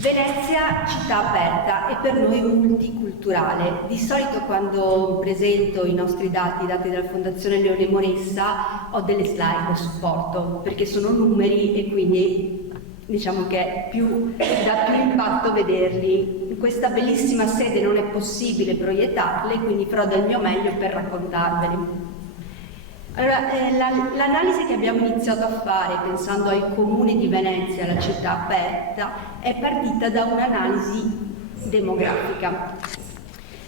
Venezia, città aperta e per noi multiculturale. Di solito quando presento i nostri dati dalla Fondazione Leone Moressa ho delle slide a supporto perché sono numeri e quindi diciamo che dà più impatto vederli. In questa bellissima sede non è possibile proiettarle, quindi farò del mio meglio per raccontarveli. Allora, l'analisi che abbiamo iniziato a fare pensando al comune di Venezia, la città aperta, è partita da un'analisi demografica.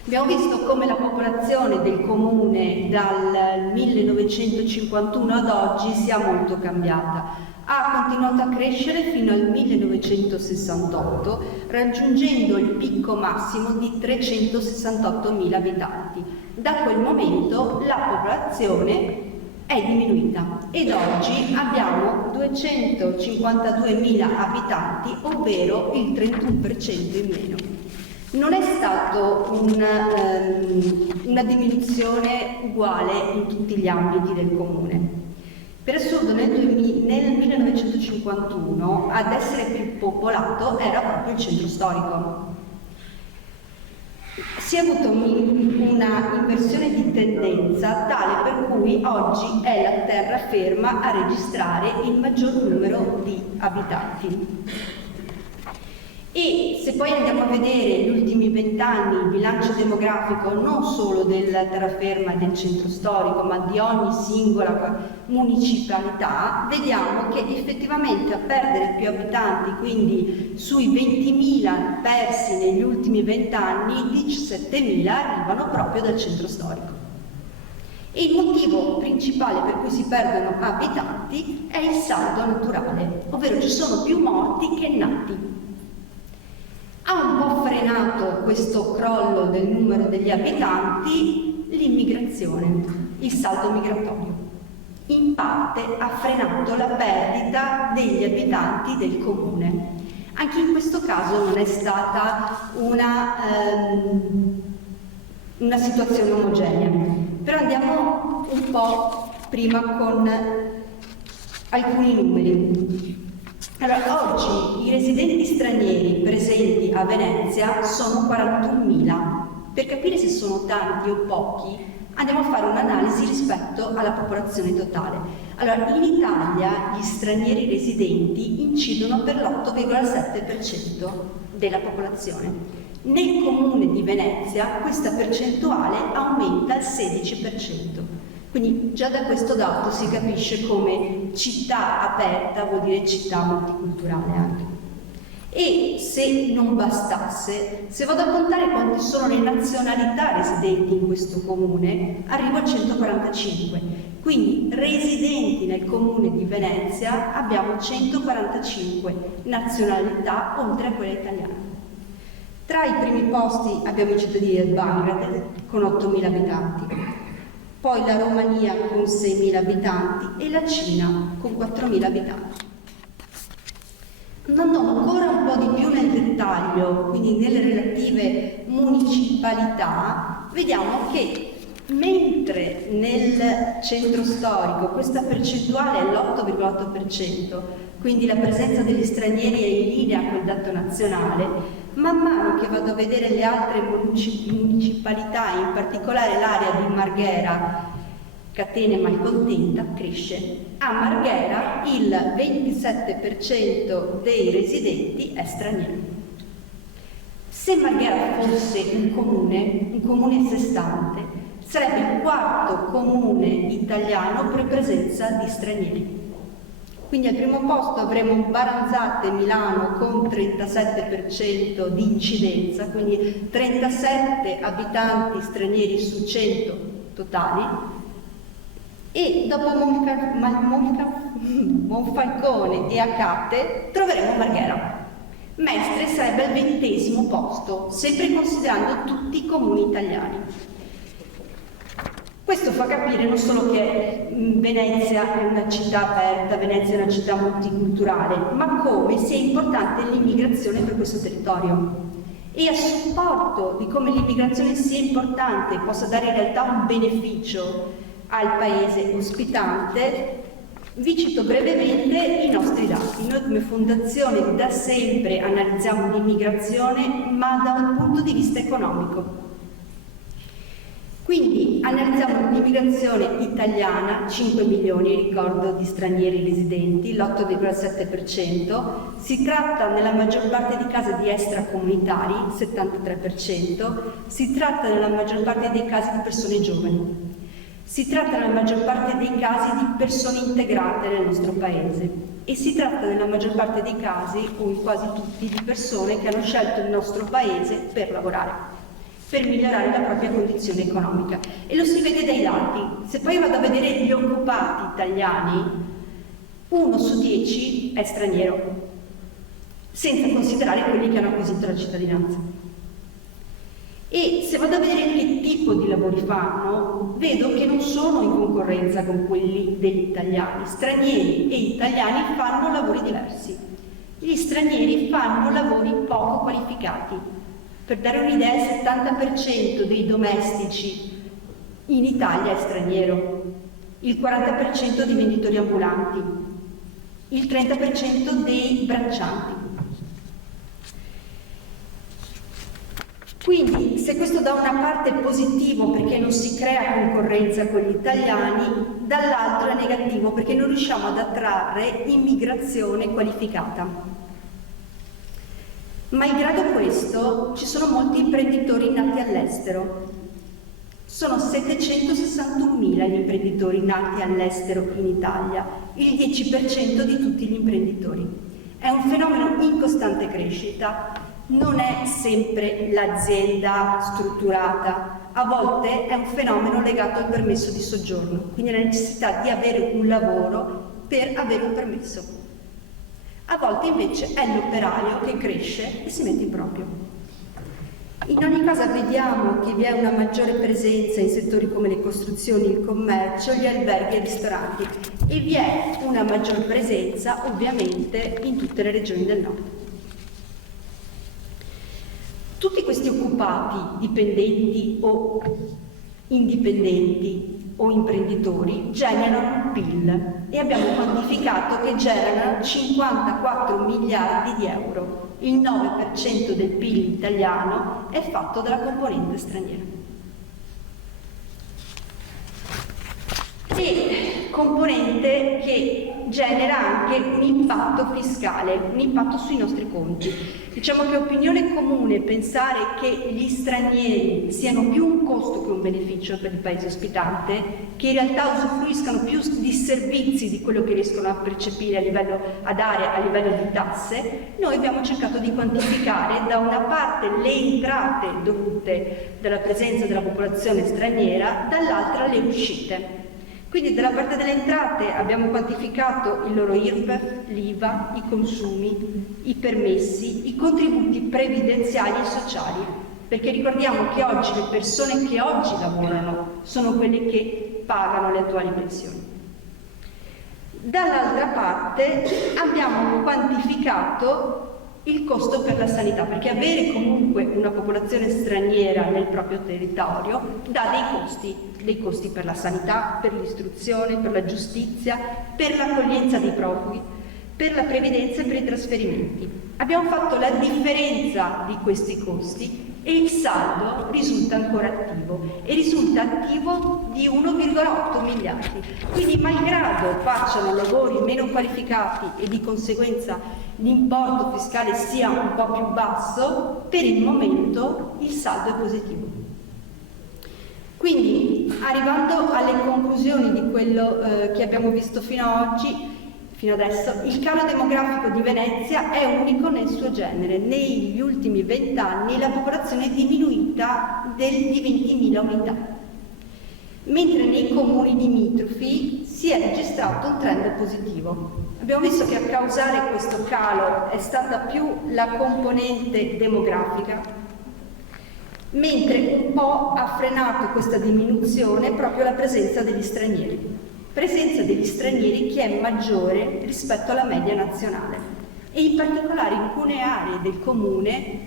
Abbiamo visto come la popolazione del comune dal 1951 ad oggi sia molto cambiata. Ha continuato a crescere fino al 1968, raggiungendo il picco massimo di 368.000 abitanti. Da quel momento la popolazione è diminuita ed oggi abbiamo 252.000 abitanti, ovvero il 31% in meno. Non è stata una diminuzione uguale in tutti gli ambiti del comune. Per assurdo nel 1951 ad essere più popolato era proprio il centro storico. Si è avuta una inversione di tendenza tale per cui oggi è la terraferma a registrare il maggior numero di abitanti. E se poi andiamo a vedere gli ultimi 20 anni il bilancio demografico non solo della terraferma del centro storico ma di ogni singola municipalità, vediamo che effettivamente a perdere più abitanti, quindi sui 20.000 persi negli ultimi 20 anni, 17.000 arrivano proprio dal centro storico. E il motivo principale per cui si perdono abitanti è il saldo naturale, ovvero ci sono più morti che nati. Ha un po' frenato questo crollo del numero degli abitanti l'immigrazione, il saldo migratorio. In parte ha frenato la perdita degli abitanti del comune. Anche in questo caso non è stata una situazione omogenea. Però andiamo un po' prima con alcuni numeri. Allora, oggi i residenti stranieri presenti a Venezia sono 41.000. Per capire se sono tanti o pochi, andiamo a fare un'analisi rispetto alla popolazione totale. Allora, in Italia gli stranieri residenti incidono per l'8,7% della popolazione. Nel comune di Venezia questa percentuale aumenta al 16%. Quindi già da questo dato si capisce come città aperta vuol dire città multiculturale anche. E se non bastasse, se vado a contare quante sono le nazionalità residenti in questo comune, arrivo a 145. Quindi residenti nel comune di Venezia abbiamo 145 nazionalità oltre a quella italiana. Tra i primi posti abbiamo i cittadini del Bangladesh con 8.000 abitanti. Poi la Romania con 6.000 abitanti e la Cina con 4.000 abitanti. Andando ancora un po' di più nel dettaglio, quindi nelle relative municipalità, vediamo che mentre nel centro storico questa percentuale è l'8,8%, quindi la presenza degli stranieri è in linea con il dato nazionale, man mano che vado a vedere le altre municipalità, in particolare l'area di Marghera, Catene e Malcontenta, cresce. A Marghera il 27% dei residenti è straniero. Se Marghera fosse un comune a sé stante, sarebbe il quarto comune italiano per presenza di stranieri. Quindi al primo posto avremo Baranzate Milano con 37% di incidenza, quindi 37 abitanti stranieri su 100 totali, e dopo Monfalcone e Acate troveremo Marghera. Mestre sarebbe al 20° posto, sempre considerando tutti i comuni italiani. Questo fa capire non solo che Venezia è una città aperta, Venezia è una città multiculturale, ma come sia importante l'immigrazione per questo territorio. E a supporto di come l'immigrazione sia importante e possa dare in realtà un beneficio al paese ospitante, Vi cito brevemente i nostri dati. Noi come fondazione da sempre analizziamo l'immigrazione, ma da un punto di vista economico. Quindi analizziamo l'immigrazione italiana, 5 milioni, ricordo, di stranieri residenti, l'8,7%. Si tratta nella maggior parte di casi di extracomunitari, 73%. Si tratta nella maggior parte dei casi di persone giovani. Si tratta nella maggior parte dei casi di persone integrate nel nostro paese e si tratta nella maggior parte dei casi, o in quasi tutti, di persone che hanno scelto il nostro paese per lavorare, per migliorare la propria condizione economica. E lo si vede dai dati. Se poi vado a vedere gli occupati italiani, 1 su 10 è straniero, senza considerare quelli che hanno acquisito la cittadinanza. E se vado a vedere che tipo di lavori fanno, vedo che non sono in concorrenza con quelli degli italiani. Stranieri e italiani fanno lavori diversi. Gli stranieri fanno lavori poco qualificati. Per dare un'idea, il 70% dei domestici in Italia è straniero, il 40% dei venditori ambulanti, il 30% dei braccianti. Quindi, se questo da una parte è positivo perché non si crea concorrenza con gli italiani, dall'altro è negativo perché non riusciamo ad attrarre immigrazione qualificata. Malgrado questo, ci sono molti imprenditori nati all'estero. Sono 761.000 gli imprenditori nati all'estero in Italia, il 10% di tutti gli imprenditori. È un fenomeno in costante crescita. Non è sempre l'azienda strutturata, a volte è un fenomeno legato al permesso di soggiorno, quindi la necessità di avere un lavoro per avere un permesso. A volte invece è l'operaio che cresce e si mette in proprio. In ogni caso vediamo che vi è una maggiore presenza in settori come le costruzioni, il commercio, gli alberghi e i ristoranti e vi è una maggior presenza ovviamente in tutte le regioni del nord. Tutti questi occupati, dipendenti o indipendenti o imprenditori, generano PIL e abbiamo quantificato che generano 54 miliardi di euro. Il 9% del PIL italiano è fatto dalla componente straniera. E componente che genera anche un impatto fiscale, un impatto sui nostri conti. Diciamo che è opinione comune pensare che gli stranieri siano più un costo che un beneficio per il paese ospitante, che in realtà usufruiscano più di servizi di quello che riescono a percepire a dare a livello di tasse. Noi abbiamo cercato di quantificare da una parte le entrate dovute dalla presenza della popolazione straniera, dall'altra le uscite. Quindi dalla parte delle entrate abbiamo quantificato il loro IRPEF, l'IVA, i consumi, i permessi, i contributi previdenziali e sociali, perché ricordiamo che oggi le persone che oggi lavorano sono quelle che pagano le attuali pensioni. Dall'altra parte abbiamo quantificato il costo per la sanità, perché avere comunque una popolazione straniera nel proprio territorio dà dei costi per la sanità, per l'istruzione, per la giustizia, per l'accoglienza dei profughi, per la previdenza e per i trasferimenti. Abbiamo fatto la differenza di questi costi e il saldo risulta ancora attivo e risulta attivo di 1,8 miliardi. Quindi malgrado facciano lavori meno qualificati e di conseguenza l'importo fiscale sia un po' più basso, per il momento il saldo è positivo. Quindi, arrivando alle conclusioni di quello che abbiamo visto fino adesso, il calo demografico di Venezia è unico nel suo genere. Negli ultimi 20 anni la popolazione è diminuita di 20.000 unità, mentre nei comuni limitrofi si è registrato un trend positivo. Abbiamo visto che a causare questo calo è stata più la componente demografica, mentre un po' ha frenato questa diminuzione proprio la presenza degli stranieri. Presenza degli stranieri che è maggiore rispetto alla media nazionale e in particolare in alcune aree del comune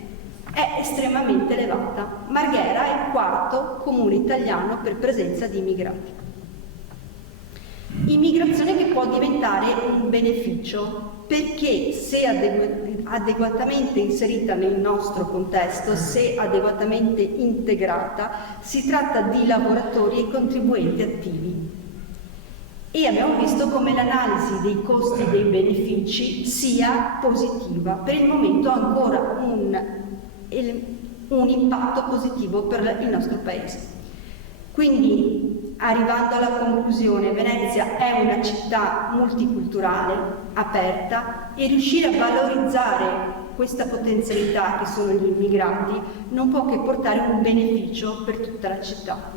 è estremamente elevata. Marghera è il quarto comune italiano per presenza di immigrati. Immigrazione che può diventare un beneficio, perché se adeguatamente inserita nel nostro contesto, se adeguatamente integrata, si tratta di lavoratori e contribuenti attivi. E abbiamo visto come l'analisi dei costi e dei benefici sia positiva. Per il momento ha ancora un impatto positivo per il nostro Paese. Quindi, arrivando alla conclusione, Venezia è una città multiculturale, aperta, e riuscire a valorizzare questa potenzialità che sono gli immigrati non può che portare un beneficio per tutta la città.